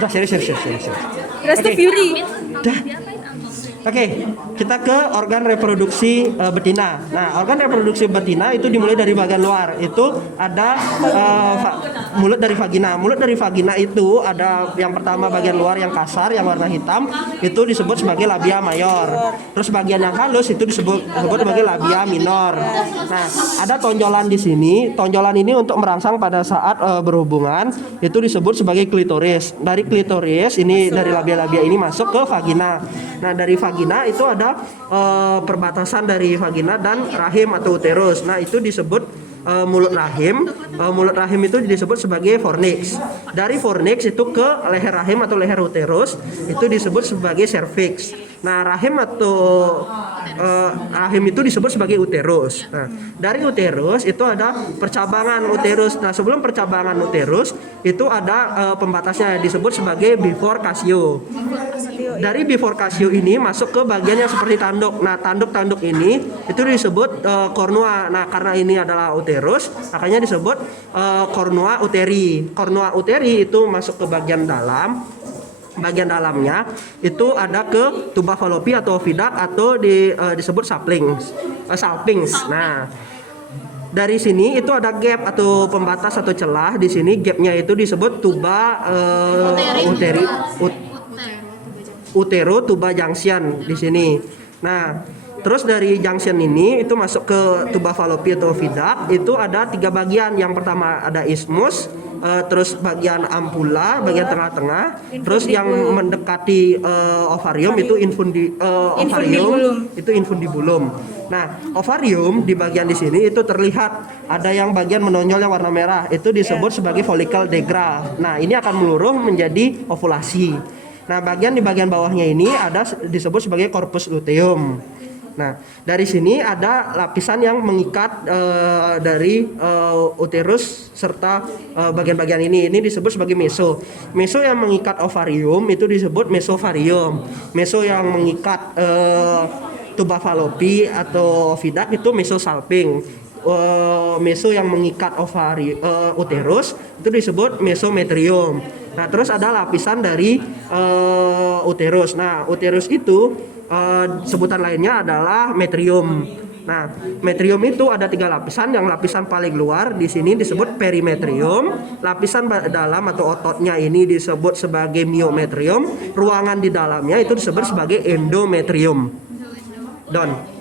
Udah serius. Rest Oke. Fury. Dah. Oke, kita ke organ reproduksi betina. Nah, organ reproduksi betina itu dimulai dari bagian luar. Itu ada mulut dari vagina. Mulut dari vagina itu ada yang pertama bagian luar yang kasar yang warna hitam itu disebut sebagai labia mayor. Terus bagian yang halus itu disebut sebagai labia minor. Nah, ada tonjolan di sini. Tonjolan ini untuk merangsang pada saat berhubungan itu disebut sebagai klitoris. Dari klitoris ini dari labia-labia ini masuk ke vagina. Nah, dari vagina itu ada perbatasan dari vagina dan rahim atau uterus. Nah, itu disebut mulut rahim. Mulut rahim itu disebut sebagai fornix. Dari fornix itu ke leher rahim atau leher uterus itu disebut sebagai cervix. Nah, rahim atau rahim itu disebut sebagai uterus. Nah, dari uterus itu ada percabangan uterus. Nah, sebelum percabangan uterus itu ada pembatasnya disebut sebagai bifurcatio. Dari bifurcatio ini masuk ke bagian yang seperti tanduk. Nah, tanduk-tanduk ini itu disebut cornua. Nah, karena ini adalah uterus, makanya disebut cornua uteri. Cornua uteri itu masuk ke bagian dalam. Bagian dalamnya itu ada ke tuba fallopi atau vidak atau disebut salpings. Nah, dari sini itu ada gap atau pembatas atau celah. Di sini gapnya itu disebut tuba utero tuba junction di sini. Nah, terus dari junction ini itu masuk ke tuba fallopi atau vidak itu ada 3 bagian. Yang pertama ada isthmus, terus bagian ampula, bagian tengah-tengah, terus yang mendekati ovarium itu infundibulum. Nah, ovarium di bagian di sini itu terlihat ada yang bagian menonjol yang warna merah, itu disebut sebagai follicle degrad. Nah, ini akan meluruh menjadi ovulasi. Nah, di bagian bawahnya ini ada disebut sebagai corpus luteum. Nah, dari sini ada lapisan yang mengikat dari uterus serta bagian-bagian ini disebut sebagai meso. Meso yang mengikat ovarium itu disebut mesovarium. Meso yang mengikat tuba fallopi atau vidak itu mesosalping. Meso yang mengikat uterus itu disebut mesometrium. Nah, terus ada lapisan dari uterus. Nah, uterus itu sebutan lainnya adalah metrium. Nah, metrium itu ada 3 lapisan. Yang lapisan paling luar di sini disebut perimetrium. Lapisan dalam atau ototnya ini disebut sebagai myometrium. Ruangan di dalamnya itu disebut sebagai endometrium. Don.